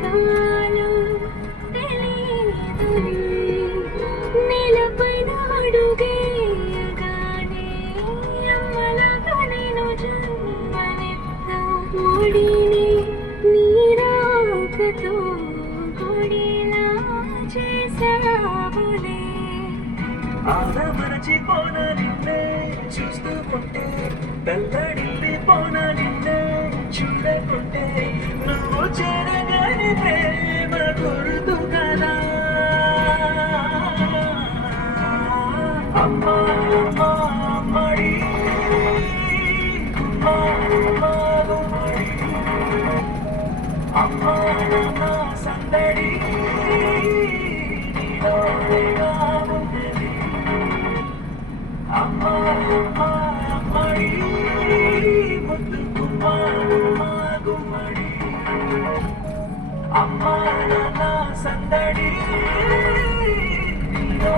కాలం తెలీదులే. నేలపైన అడుగేయగానే అమ్మలాగా నేను జన్మనెత్తా. ఒడిని నీ రాకతో గుడిలా చేసావులే. ఆదమరచిపోన నిన్నే చూస్తూ ఉంటే, తల్లడిల్లిపోన నిన్నే చూడకుంటే, నువ్వు చేరగానే ప్రేమ గుర్తు కదా. అమ్మా అమ్మా అమ్మడి, అమ్మా అమ్మా గుమ్మడి, అమ్మా నాన్న సందడి నీలోనేగా ఉన్నది. అమ్మా అమ్మా అమ్మడి, ముద్దు గుమ్మా గుమ్మా గుమ్మడి, అమ్మా నాన్న సందడి నీలో